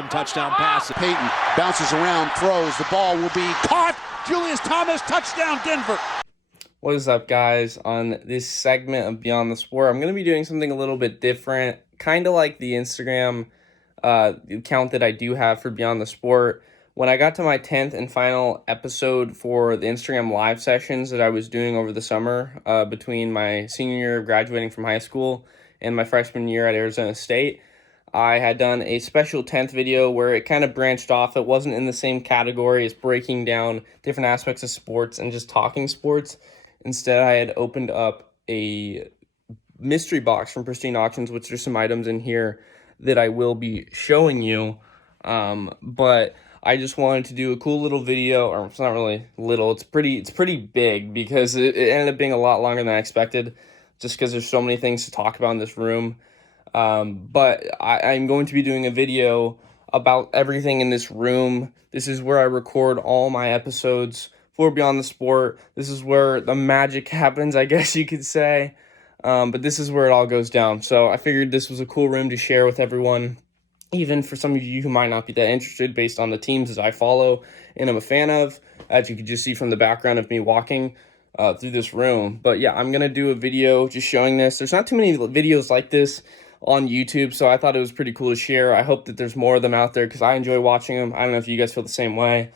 them touchdown passes. Peyton bounces around, throws. The ball will be caught. Julius Thomas, touchdown, Denver. What is up, guys? On this segment of Beyond the Sport, I'm going to be doing something a little bit different, kind of like the Instagram account that I do have for Beyond the Sport. When I got to my 10th and final episode for the Instagram live sessions that I was doing over the summer between my senior year of graduating from high school and my freshman year at Arizona State, I had done a special 10th video where it kind of branched off. It wasn't in the same category as breaking down different aspects of sports and just talking sports. Instead, I had opened up a mystery box from Pristine Auctions, which there's some items in here that I will be showing you. But I just wanted to do a cool little video, or it's not really little, it's pretty big because it ended up being a lot longer than I expected, just because there's so many things to talk about in this room. But I'm going to be doing a video about everything in this room. This is where I record all my episodes for Beyond the Sport. This is where the magic happens, I guess you could say. But this is where it all goes down. So I figured this was a cool room to share with everyone, even for some of you who might not be that interested based on the teams that I follow and I'm a fan of, as you could just see from the background of me walking through this room. But yeah, I'm going to do a video just showing this. There's not too many videos like this on YouTube, so I thought it was pretty cool to share. I hope that there's more of them out there because I enjoy watching them. I don't know if you guys feel the same way.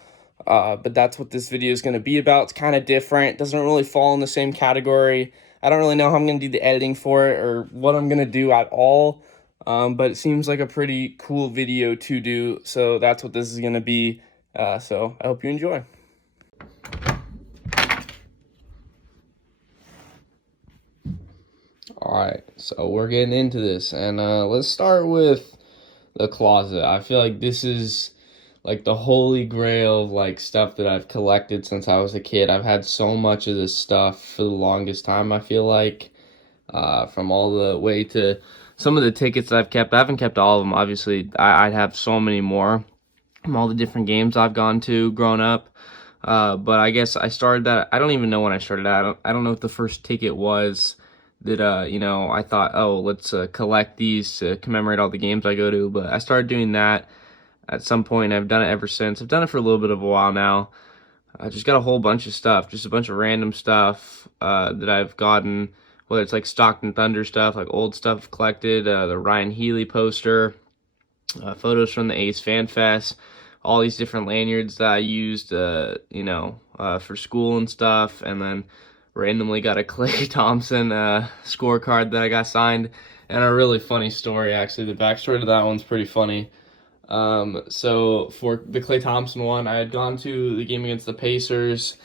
But that's what this video is going to be about. It's kind of different. It doesn't really fall in the same category. I don't really know how I'm going to do the editing for it or what I'm going to do at all. But it seems like a pretty cool video to do. So that's what this is going to be. So I hope you enjoy. All right, so we're getting into this. And let's start with the closet. I feel like this is like the holy grail of like stuff that I've collected since I was a kid. I've had so much of this stuff for the longest time, I feel like, from all the way to some of the tickets I've kept. I haven't kept all of them, obviously. I'd have so many more from all the different games I've gone to growing up. But I guess I started that. I don't even know when I started that. I don't know what the first ticket was that, I thought, oh, let's collect these to commemorate all the games I go to. But I started doing that at some point. I've done it ever since. I've done it for a little bit of a while now. I just got a whole bunch of stuff, just a bunch of random stuff that I've gotten, whether it's like Stockton Thunder stuff, like old stuff I've collected, the Ryan Healy poster, photos from the Ace Fan Fest, all these different lanyards that I used, for school and stuff, and then randomly got a Klay Thompson scorecard that I got signed, and a really funny story, actually. The backstory to that one's pretty funny. So for the Klay Thompson one, I had gone to the game against the Pacers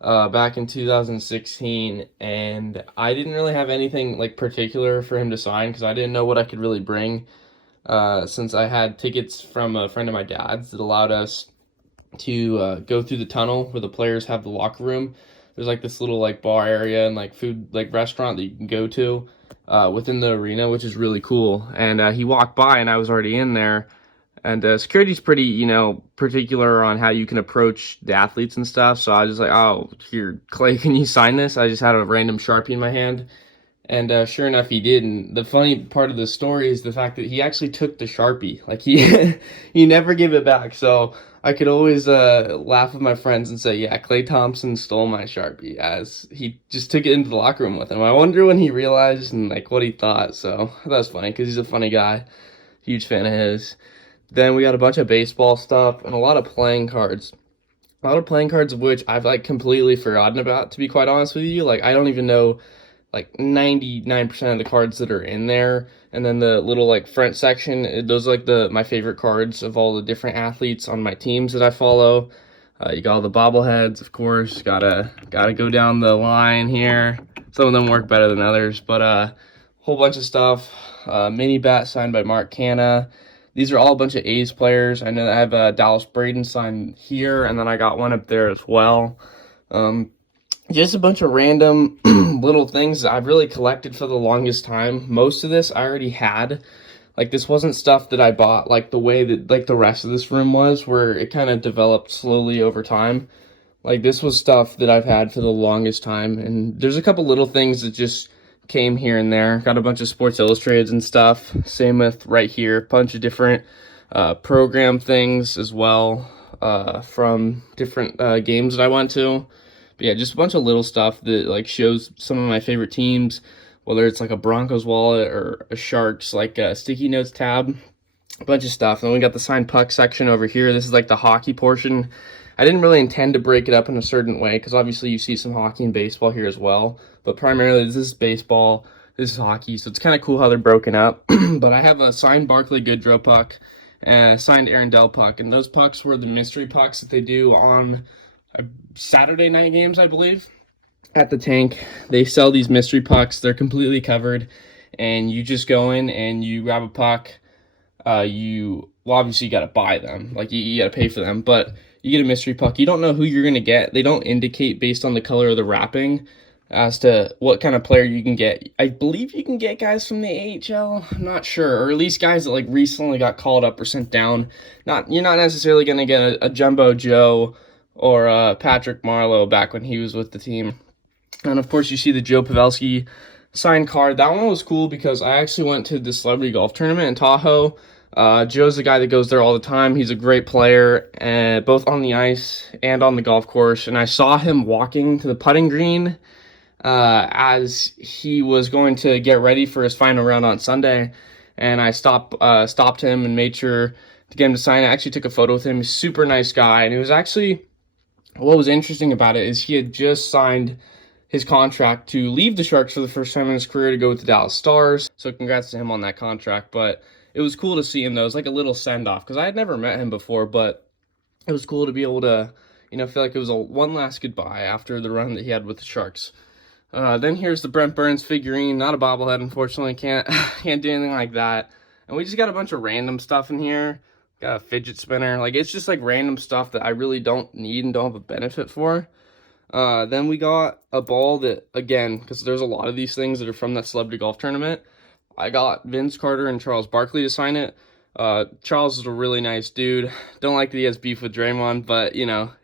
back in 2016, and I didn't really have anything like particular for him to sign because I didn't know what I could really bring, since I had tickets from a friend of my dad's that allowed us to go through the tunnel where the players have the locker room. There's like this little like bar area and like food like restaurant that you can go to within the arena, which is really cool. And he walked by and I was already in there. And security's pretty, particular on how you can approach the athletes and stuff. So I was just like, oh, here, Klay, can you sign this? I just had a random Sharpie in my hand. And sure enough, he did. And the funny part of the story is the fact that he actually took the Sharpie. Like, he never gave it back. So I could always laugh with my friends and say, yeah, Klay Thompson stole my Sharpie, as he just took it into the locker room with him. I wonder when he realized and, like, what he thought. So that was funny because he's a funny guy. Huge fan of his. Then we got a bunch of baseball stuff and a lot of playing cards. A lot of playing cards of which I've like completely forgotten about, to be quite honest with you. Like, I don't even know like 99% of the cards that are in there. And then the little like front section, those are like my favorite cards of all the different athletes on my teams that I follow. You got all the bobbleheads, of course. Gotta go down the line here. Some of them work better than others, but whole bunch of stuff. Mini bat signed by Mark Canha. These are all a bunch of A's players. I know I have Dallas Braden signed here, and then I got one up there as well. Just a bunch of random little things I've really collected for the longest time. Most of this I already had. Like, this wasn't stuff that I bought like the way that like the rest of this room was, where it kind of developed slowly over time. Like, this was stuff that I've had for the longest time, and there's a couple little things that just came here and there. Got a bunch of Sports Illustrated and stuff. Same with right here, a bunch of different program things as well from different games that I went to. But yeah, just a bunch of little stuff that like shows some of my favorite teams, whether it's like a Broncos wallet or a Sharks like a sticky notes tab, a bunch of stuff. And then we got the signed puck section over here. This is like the hockey portion. I didn't really intend to break it up in a certain way because obviously you see some hockey and baseball here as well, but primarily this is baseball, this is hockey, so it's kind of cool how they're broken up. But I have a signed Barclay Goodrow puck and a signed Aaron Dell puck, and those pucks were the mystery pucks that they do on Saturday night games, I believe, at the Tank. They sell these mystery pucks. They're completely covered, and you just go in and you grab a puck. Obviously you got to buy them, like you got to pay for them, but you get a mystery puck. You don't know who you're going to get. They don't indicate based on the color of the wrapping as to what kind of player you can get. I believe you can get guys from the AHL. I'm not sure, or at least guys that like recently got called up or sent down. You're not necessarily going to get a Jumbo Joe or Patrick Marleau back when he was with the team. And of course you see the Joe Pavelski signed card. That one was cool because I actually went to the celebrity golf tournament in Tahoe. Joe's the guy that goes there all the time. He's a great player, both on the ice and on the golf course. And I saw him walking to the putting green as he was going to get ready for his final round on Sunday. And I stopped him and made sure to get him to sign it. I actually took a photo with him. He's a super nice guy. And it was actually, what was interesting about it is he had just signed his contract to leave the Sharks for the first time in his career to go with the Dallas Stars. So congrats to him on that contract. But it was cool to see him, though. It was like a little send-off because I had never met him before, but it was cool to be able to, feel like it was one last goodbye after the run that he had with the Sharks. Then here's the Brent Burns figurine. Not a bobblehead, unfortunately. Can't do anything like that. And we just got a bunch of random stuff in here. Got a fidget spinner. Like, it's just like random stuff that I really don't need and don't have a benefit for. Then we got a ball that, again, because there's a lot of these things that are from that celebrity golf tournament, I got Vince Carter and Charles Barkley to sign it. Charles is a really nice dude. Don't like that he has beef with Draymond, but,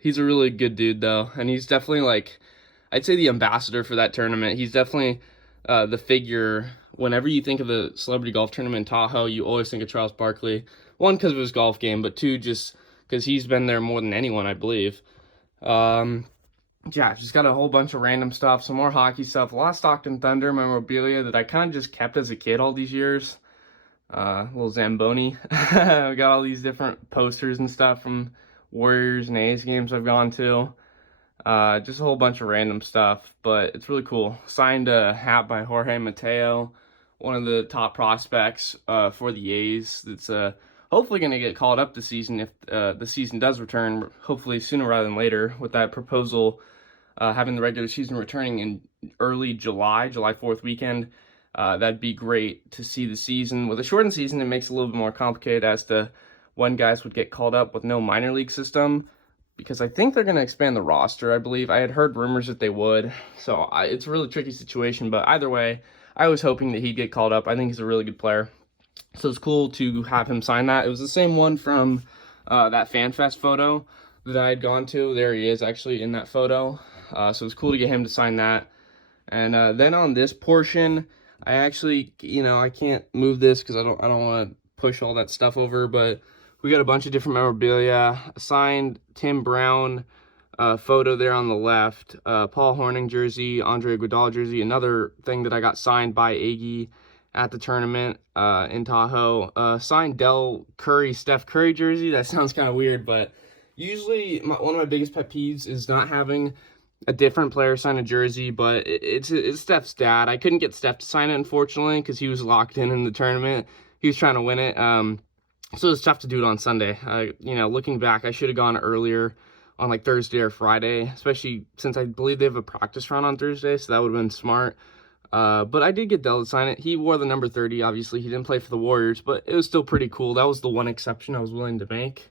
he's a really good dude, though. And he's definitely, like, I'd say the ambassador for that tournament. He's definitely the figure. Whenever you think of the celebrity golf tournament in Tahoe, you always think of Charles Barkley. One, because of his golf game, but two, just because he's been there more than anyone, I believe. Yeah, just got a whole bunch of random stuff, some more hockey stuff, a lot of Stockton Thunder memorabilia that I kind of just kept as a kid all these years. Little Zamboni. We got all these different posters and stuff from Warriors and A's games I've gone to. Just a whole bunch of random stuff, but it's really cool. Signed a hat by Jorge Mateo, one of the top prospects for the A's. That's hopefully going to get called up this season if the season does return, hopefully sooner rather than later, with that proposal having the regular season returning in early July 4th weekend. That'd be great to see the season. With a shortened season, it makes it a little bit more complicated as to when guys would get called up with no minor league system, because I think they're going to expand the roster, I believe. I had heard rumors that they would, so it's a really tricky situation, but either way, I was hoping that he'd get called up. I think he's a really good player, so it's cool to have him sign that. It was the same one from that FanFest photo that I had gone to. There he is, actually, in that photo. So it's cool to get him to sign that. And then on this portion, I actually, I can't move this because I don't want to push all that stuff over, but we got a bunch of different memorabilia. A signed Tim Brown photo there on the left. Paul Hornung jersey, Andre Iguodala jersey. Another thing that I got signed by Iggy at the tournament in Tahoe. Signed Dell Curry, Steph Curry jersey. That sounds kind of weird, but usually one of my biggest pet peeves is not having a different player sign a jersey, but it's Steph's dad. I couldn't get Steph to sign it, unfortunately, because he was locked in the tournament. He was trying to win it. So it's tough to do it on Sunday. Looking back, I should have gone earlier on like Thursday or Friday, especially since I believe they have a practice round on Thursday, so that would have been smart. But I did get Dell to sign it. He wore the number 30, obviously. He didn't play for the Warriors, but it was still pretty cool. That was the one exception I was willing to make.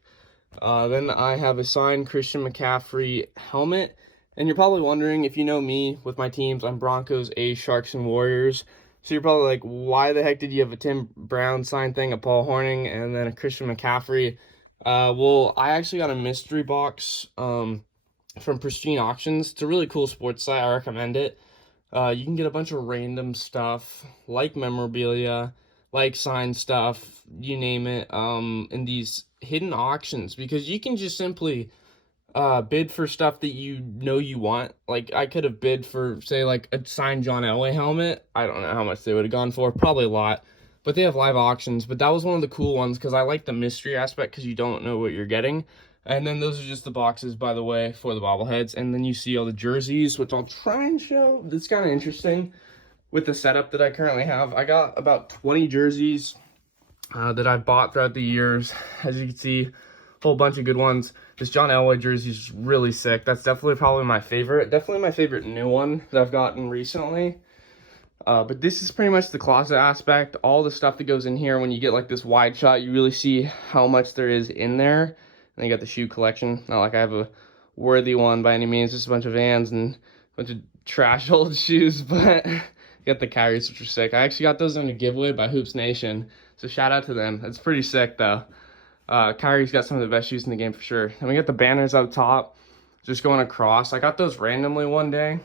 Then I have a signed Christian McCaffrey helmet. And you're probably wondering, if you know me with my teams, I'm Broncos, A's, Sharks, and Warriors. So you're probably like, why the heck did you have a Tim Brown signed thing, a Paul Hornung, and then a Christian McCaffrey? Well, I actually got a mystery box from Pristine Auctions. It's a really cool sports site. I recommend it. You can get a bunch of random stuff like memorabilia, like signed stuff, you name it, in these hidden auctions, because you can just simply bid for stuff that you know you want. Like I could have bid for, say, like a signed John Elway helmet. I don't know how much they would have gone for, probably a lot. But they have live auctions. But that was one of the cool ones because I like the mystery aspect because you don't know what you're getting. And then those are just the boxes, by the way, for the bobbleheads. And then you see all the jerseys, which I'll try and show. It's kind of interesting with the setup that I currently have. I got about 20 jerseys that I've bought throughout the years. As you can see, a whole bunch of good ones. This John Elway jersey is really sick. That's definitely probably my favorite. Definitely my favorite new one that I've gotten recently. But this is pretty much the closet aspect. All the stuff that goes in here, when you get like this wide shot, you really see how much there is in there. And you got the shoe collection. Not like I have a worthy one by any means. Just a bunch of Vans and a bunch of trash old shoes. But you got the Kyries, which are sick. I actually got those in a giveaway by Hoops Nation. So shout out to them. That's pretty sick though. Kyrie's got some of the best shoes in the game for sure. And we got the banners up top, just going across. I got those randomly one day,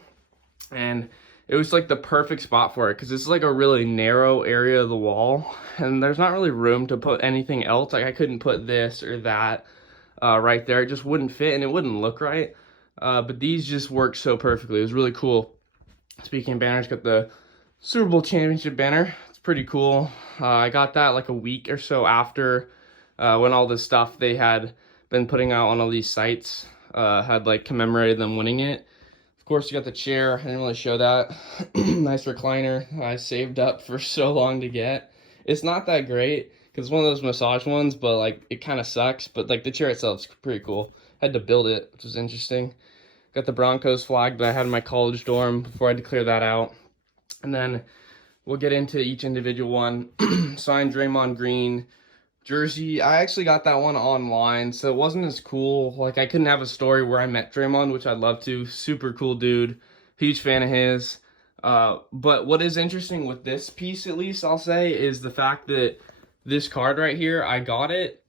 and it was like the perfect spot for it because it's like a really narrow area of the wall, and there's not really room to put anything else. Like I couldn't put this or that right there. It just wouldn't fit and it wouldn't look right. But these just work so perfectly. It was really cool. Speaking of banners, got the Super Bowl championship banner. It's pretty cool. I got that like a week or so after when all this stuff they had been putting out on all these sites had like commemorated them winning it. Of course, you got the chair. I didn't really show that. Nice recliner. I saved up for so long to get. It's not that great because it's one of those massage ones, but like it kind of sucks. But like the chair itself is pretty cool. Had to build it, which was interesting. Got the Broncos flag that I had in my college dorm before I had to clear that out. And then we'll get into each individual one. Signed Draymond Green jersey. I actually got that one online, so it wasn't as cool. Like I couldn't have a story where I met Draymond, which I'd love to. Super cool dude. Huge fan of his. But what is interesting with this piece, at least I'll say, is the fact that this card right here, I got it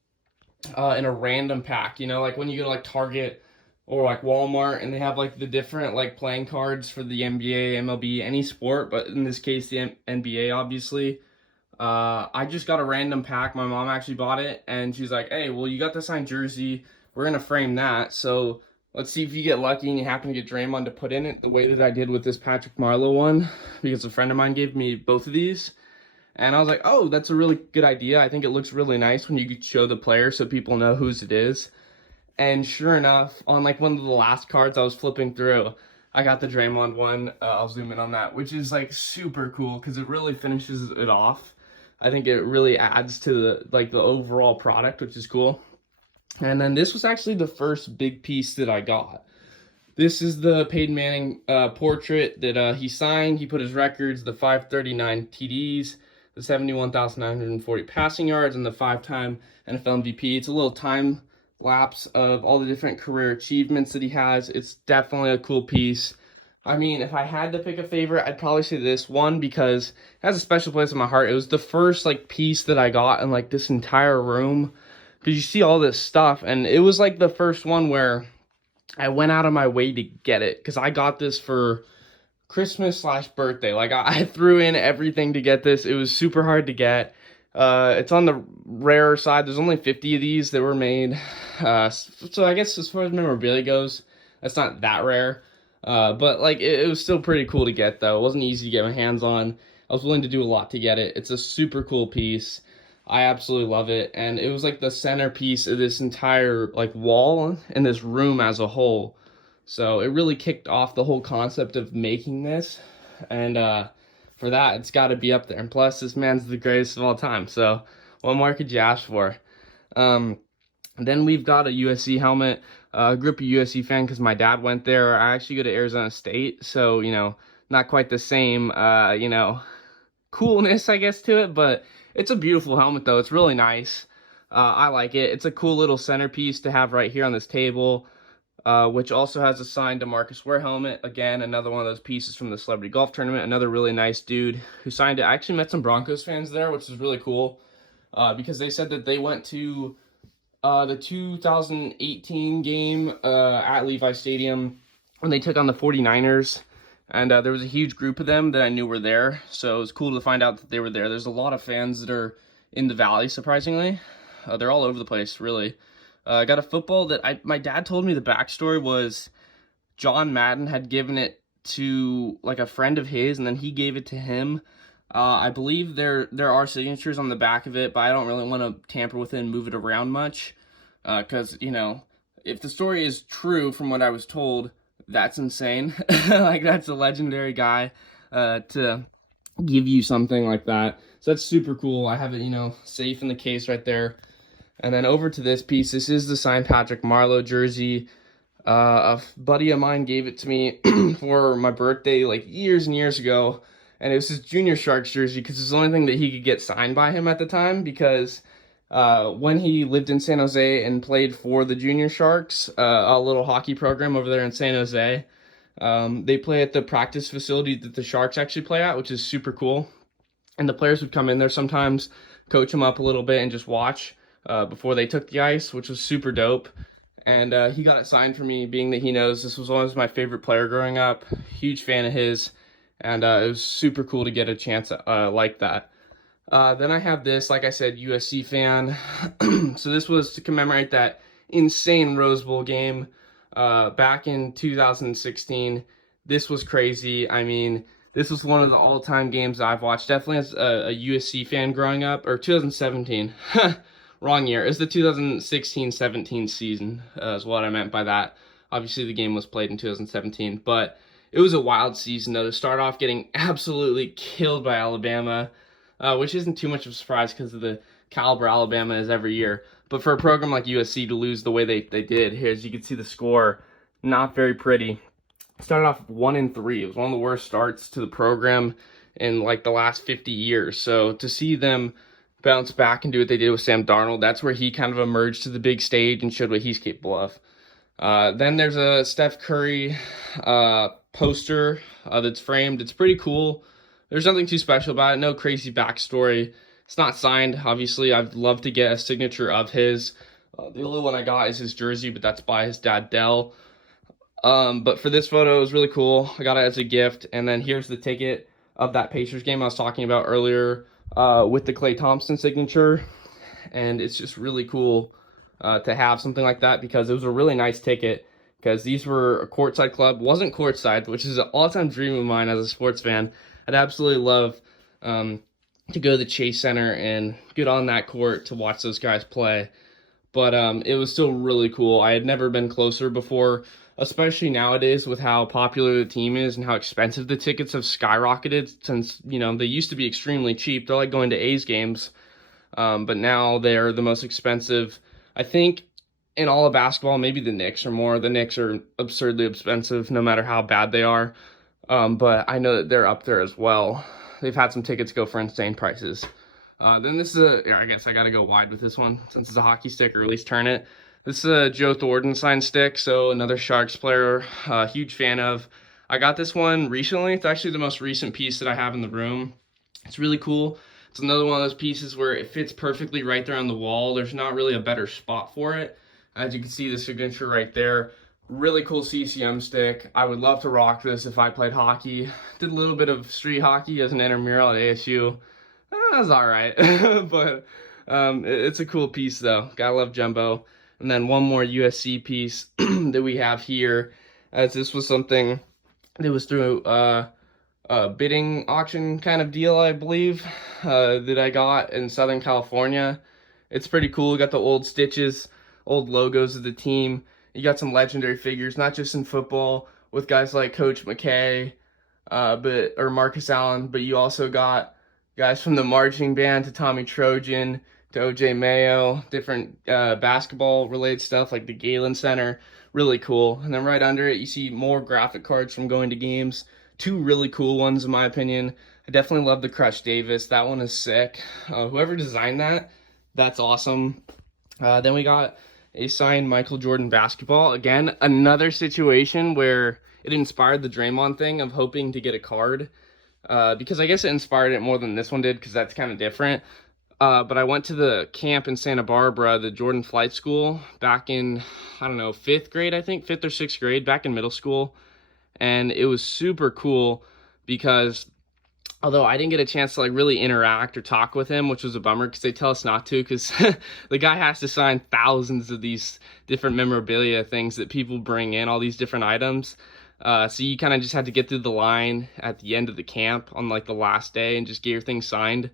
in a random pack. You know, like when you go to like Target or like Walmart and they have like the different like playing cards for the NBA, MLB, any sport, but in this case the NBA obviously. I just got a random pack. My mom actually bought it, and she's like, hey, well, you got the signed jersey. We're going to frame that. So let's see if you get lucky and you happen to get Draymond to put in it the way that I did with this Patrick Marleau one, because a friend of mine gave me both of these. And I was like, oh, that's a really good idea. I think it looks really nice when you show the player so people know whose it is. And sure enough, on like one of the last cards I was flipping through, I got the Draymond one. I'll zoom in on that, which is like super cool because it really finishes it off. I think it really adds to the overall product, which is cool. And then this was actually the first big piece that I got. This is the Peyton Manning portrait that he signed. He put his records, the 539 TDs, the 71,940 passing yards, and the 5-time NFL MVP. It's a little time lapse of all the different career achievements that he has. It's definitely a cool piece. I mean, if I had to pick a favorite, I'd probably say this one because it has a special place in my heart. It was the first like piece that I got in like this entire room, because you see all this stuff, and it was like the first one where I went out of my way to get it because I got this for Christmas/birthday. Like I threw in everything to get this. It was super hard to get. It's on the rarer side. There's only 50 of these that were made. So I guess as far as memorabilia goes, that's not that rare. But like it was still pretty cool to get though. It wasn't easy to get my hands on. I was willing to do a lot to get it. It's a super cool piece. I absolutely love it. And it was like the centerpiece of this entire like wall in this room as a whole. So it really kicked off the whole concept of making this. And for that, it's got to be up there. And plus, this man's the greatest of all time. So what more could you ask for? Then we've got a USC helmet. Grew up a USC fan because my dad went there. I actually go to Arizona State, so, you know, not quite the same, you know, coolness, I guess, to it, but it's a beautiful helmet, though. It's really nice. I like it. It's a cool little centerpiece to have right here on this table, which also has a signed DeMarcus Ware helmet. Again, another one of those pieces from the Celebrity Golf Tournament. Another really nice dude who signed it. I actually met some Broncos fans there, which is really cool, because they said that they went to the 2018 game at Levi Stadium when they took on the 49ers, And there was a huge group of them that I knew were there, so it was cool to find out that they were there. There's a lot of fans that are in the Valley, surprisingly. They're all over the place, really. I got a football that my dad told me the backstory was John Madden had given it to like a friend of his, and then he gave it to him. I believe there are signatures on the back of it, but I don't really want to tamper with it and move it around much, because you know, if the story is true from what I was told, that's insane. Like, that's a legendary guy to give you something like that. So that's super cool. I have it, you know, safe in the case right there. And then over to this piece. This is the signed Patrick Marleau jersey. A buddy of mine gave it to me for my birthday like years and years ago. And it was his Junior Sharks jersey because it's the only thing that he could get signed by him at the time, because when he lived in San Jose and played for the Junior Sharks, a little hockey program over there in San Jose, they play at the practice facility that the Sharks actually play at, which is super cool. And the players would come in there sometimes, coach them up a little bit, and just watch before they took the ice, which was super dope. And he got it signed for me, being that he knows this was always my favorite player growing up. Huge fan of his. And it was super cool to get a chance like that. Then I have this, like I said, USC fan. So this was to commemorate that insane Rose Bowl game back in 2016. This was crazy. I mean, this was one of the all-time games I've watched. Definitely as a USC fan growing up. Or 2017. Wrong year. It's the 2016-17 season is what I meant by that. Obviously, the game was played in 2017. But it was a wild season, though, to start off getting absolutely killed by Alabama, which isn't too much of a surprise because of the caliber Alabama is every year. But for a program like USC to lose the way they did, here, as you can see the score, not very pretty. Started off 1-3. It was one of the worst starts to the program in like the last 50 years. So to see them bounce back and do what they did with Sam Darnold, that's where he kind of emerged to the big stage and showed what he's capable of. Then there's a Steph Curry poster that's framed. It's pretty cool. There's nothing too special about it. No crazy backstory. It's not signed. Obviously, I'd love to get a signature of his. The only one I got is his jersey, but that's by his dad, Dell. But for this photo, it was really cool. I got it as a gift. And then here's the ticket of that Pacers game I was talking about earlier with the Klay Thompson signature. And it's just really cool to have something like that, because it was a really nice ticket, because these were a courtside club. Wasn't courtside, which is an all-time dream of mine as a sports fan. I'd absolutely love to go to the Chase Center and get on that court to watch those guys play. But it was still really cool. I had never been closer before, especially nowadays with how popular the team is and how expensive the tickets have skyrocketed since, you know, they used to be extremely cheap. They're like going to A's games, but now they're the most expensive, I think, in all of basketball. Maybe the Knicks are more. The Knicks are absurdly expensive no matter how bad they are. But I know that they're up there as well. They've had some tickets go for insane prices. Then this is I guess I got to go wide with this one since it's a hockey stick, or at least turn it. This is a Joe Thornton signed stick, so another Sharks player, huge fan of. I got this one recently. It's actually the most recent piece that I have in the room. It's really cool. It's another one of those pieces where it fits perfectly right there on the wall. There's not really a better spot for it. As you can see, the signature right there. Really cool CCM stick. I would love to rock this if I played hockey. Did a little bit of street hockey as an intramural at ASU. That was all right. But it's a cool piece, though. Gotta love Jumbo. And then one more USC piece that we have here, as this was something that was through a bidding auction kind of deal, I believe, that I got in Southern California. It's pretty cool. Got the old stitches, old logos of the team. You got some legendary figures, not just in football, with guys like Coach McKay, or Marcus Allen, but you also got guys from the marching band to Tommy Trojan to OJ Mayo, different basketball-related stuff like the Galen Center. Really cool. And then right under it, you see more graphic cards from going to games. Two really cool ones, in my opinion. I definitely love the Crush Davis. That one is sick. Whoever designed that, that's awesome. Then we got a signed Michael Jordan basketball. Again, another situation where it inspired the Draymond thing of hoping to get a card. Because I guess it inspired it more than this one did, because that's kind of different. But I went to the camp in Santa Barbara, the Jordan Flight School, back in, I don't know, 5th grade, I think, 5th or 6th grade, back in middle school. And it was super cool because although I didn't get a chance to like really interact or talk with him, which was a bummer because they tell us not to, because the guy has to sign thousands of these different memorabilia things that people bring in, all these different items. So you kind of just had to get through the line at the end of the camp on like the last day and just get your thing signed.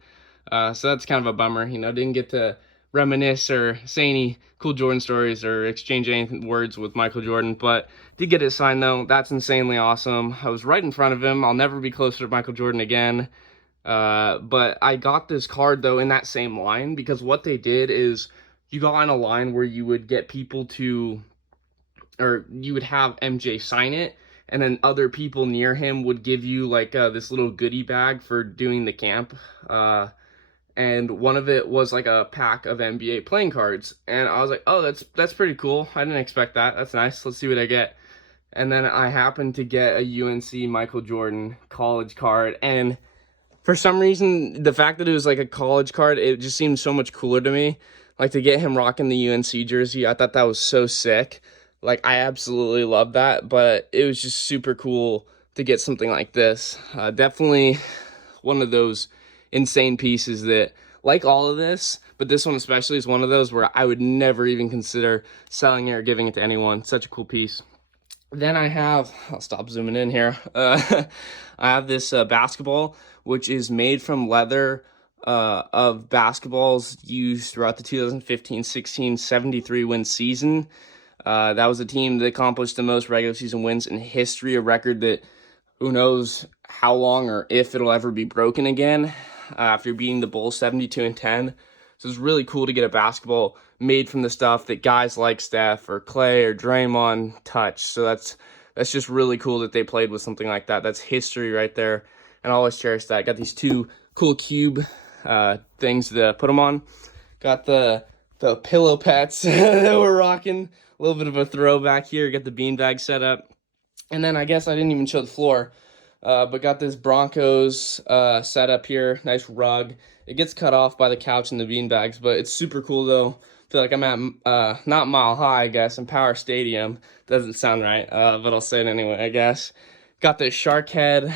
So that's kind of a bummer, didn't get to reminisce or say any cool Jordan stories or exchange any words with Michael Jordan, but did get it signed though. That's insanely awesome. I was right in front of him. I'll never be closer to Michael Jordan again. But I got this card though in that same line because what they did is you got on a line where you would get people to, or you would have MJ sign it, and then other people near him would give you like this little goodie bag for doing the camp. And one of it was like a pack of NBA playing cards. And I was like, oh, that's pretty cool. I didn't expect that. That's nice. Let's see what I get. And then I happened to get a UNC Michael Jordan college card. And for some reason, the fact that it was like a college card, it just seemed so much cooler to me. Like to get him rocking the UNC jersey, I thought that was so sick. Like I absolutely love that, but it was just super cool to get something like this. Definitely one of those insane pieces that, like all of this, but this one especially is one of those where I would never even consider selling it or giving it to anyone. Such a cool piece. Then I'll stop zooming in here. I have this basketball, which is made from leather of basketballs used throughout the 2015-16 73 win season. That was a team that accomplished the most regular season wins in history, a record that who knows how long or if it'll ever be broken again after beating the Bulls 72-10. So it's really cool to get a basketball made from the stuff that guys like Steph or Clay or Draymond touch. So that's just really cool that they played with something like that. That's history right there, and I always cherish that. Got these two cool cube things to put them on. Got the pillow pets that we're rocking. A little bit of a throwback here. Got the beanbag set up. And then I guess I didn't even show the floor, but got this Broncos set up here. Nice rug. It gets cut off by the couch and the beanbags, but it's super cool though. Feel like I'm at, not Mile High, I guess, in Power Stadium. Doesn't sound right, but I'll say it anyway, I guess. Got this shark head.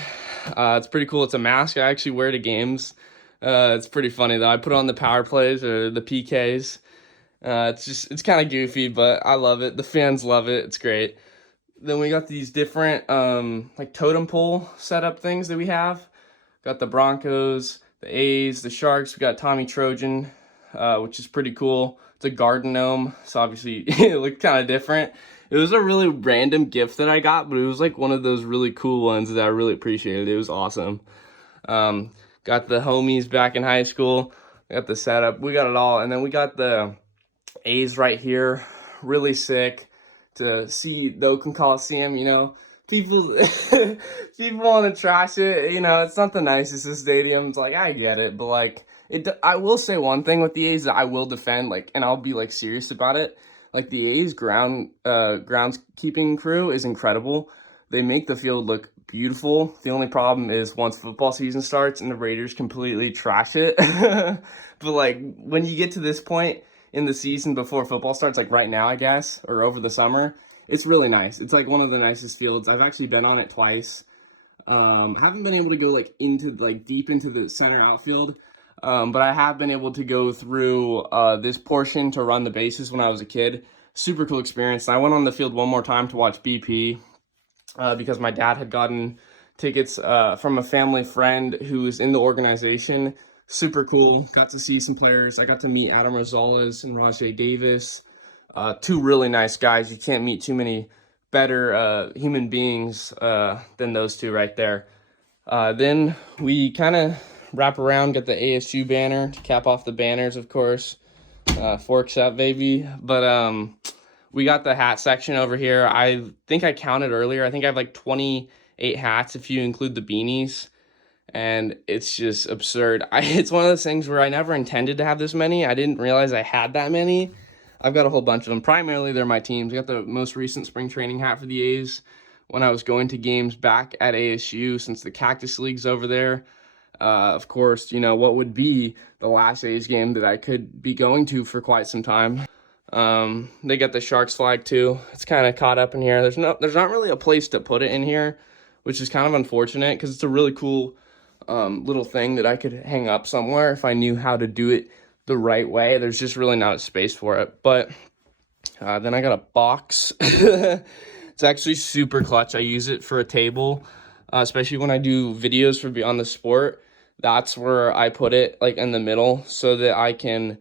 It's pretty cool. It's a mask I actually wear to games. It's pretty funny though. I put on the power plays or the PKs. It's kind of goofy, but I love it. The fans love it. It's great. Then we got these different like totem pole setup things that we have. Got the Broncos, the A's, the Sharks. We got Tommy Trojan, which is pretty cool. It's a garden gnome, so obviously it looked kind of different. It was a really random gift that I got, but it was like one of those really cool ones that I really appreciated. It was awesome. Got the homies back in high school. Got the setup. We got it all. And then we got the A's right here. Really sick to see the Oakland Coliseum. People want to trash it. It's not the nicest of stadiums. Like, I get it, but like, I will say one thing with the A's that I will defend, like, and I'll be like serious about it. Like the A's groundskeeping crew is incredible. They make the field look beautiful. The only problem is once football season starts and the Raiders completely trash it. But like when you get to this point in the season before football starts, like right now, I guess, or over the summer, it's really nice. It's like one of the nicest fields. I've actually been on it twice. Haven't been able to go like deep into the center outfield. But I have been able to go through this portion to run the bases when I was a kid. Super cool experience. And I went on the field one more time to watch BP because my dad had gotten tickets from a family friend who was in the organization. Super cool. Got to see some players. I got to meet Adam Rosales and Rajay Davis. Two really nice guys. You can't meet too many better human beings than those two right there. Then we kind of wrap around, get the ASU banner to cap off the banners, of course. Forks up, baby. But we got the hat section over here. I think I counted earlier. I think I have like 28 hats if you include the beanies. And it's just absurd. It's one of those things where I never intended to have this many. I didn't realize I had that many. I've got a whole bunch of them. Primarily, they're my teams. I got the most recent spring training hat for the A's when I was going to games back at ASU since the Cactus League's over there. Of course, what would be the last A's game that I could be going to for quite some time. They got the Sharks flag too. It's kind of caught up in here. There's not really a place to put it in here, which is kind of unfortunate because it's a really cool little thing that I could hang up somewhere if I knew how to do it the right way. There's just really not a space for it. But then I got a box. It's actually super clutch. I use it for a table, especially when I do videos for Beyond the Sport. That's where I put it, like in the middle, so that I can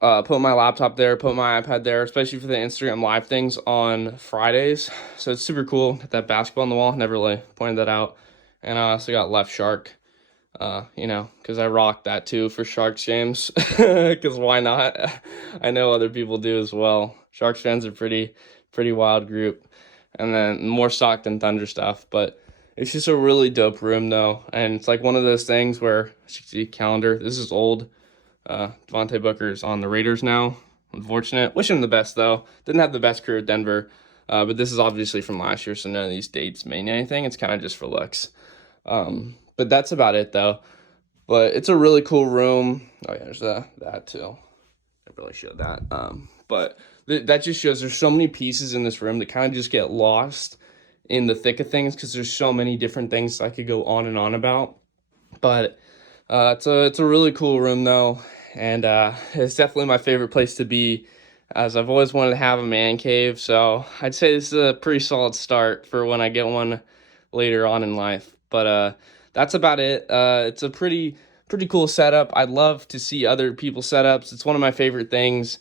put my laptop there, put my iPad there, especially for the Instagram live things on Fridays. So it's super cool. Got that basketball on the wall. Never really pointed that out. And I also got Left Shark, because I rock that too for Sharks games. Because why not? I know other people do as well. Sharks fans are pretty wild group. And then more stock than Thunder stuff. But it's just a really dope room though. And it's like one of those things where, as you can see, calendar. This is old. Devontae Booker's on the Raiders now. Unfortunate. Wish him the best though. Didn't have the best career at Denver. But this is obviously from last year, so none of these dates mean anything. It's kind of just for looks. But that's about it though. But it's a really cool room. Oh yeah, there's that too. I really showed that. But that just shows there's so many pieces in this room that kind of just get lost in the thick of things because there's so many different things I could go on and on about. But it's a really cool room though, and it's definitely my favorite place to be, as I've always wanted to have a man cave. So I'd say this is a pretty solid start for when I get one later on in life. But that's about it. It's a pretty cool setup. I'd love to see other people's setups. It's one of my favorite things.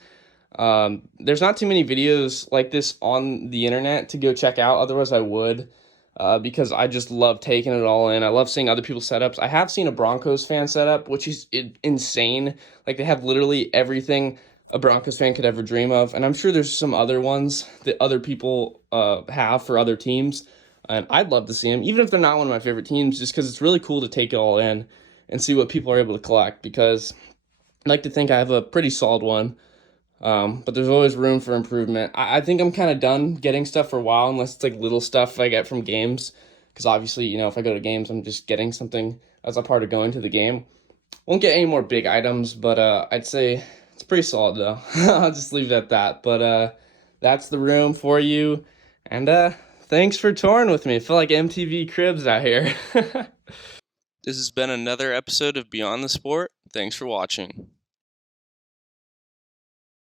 There's not too many videos like this on the internet to go check out. Otherwise I would, because I just love taking it all in. I love seeing other people's setups. I have seen a Broncos fan setup, which is insane. Like they have literally everything a Broncos fan could ever dream of. And I'm sure there's some other ones that other people have for other teams. And I'd love to see them, even if they're not one of my favorite teams, just because it's really cool to take it all in and see what people are able to collect, because I like to think I have a pretty solid one. But there's always room for improvement. I think I'm kind of done getting stuff for a while, unless it's like little stuff I get from games. Because obviously, if I go to games, I'm just getting something as a part of going to the game. Won't get any more big items, but I'd say it's pretty solid though. I'll just leave it at that. But that's the room for you. And thanks for touring with me. I feel like MTV Cribs out here. This has been another episode of Beyond the Sport. Thanks for watching.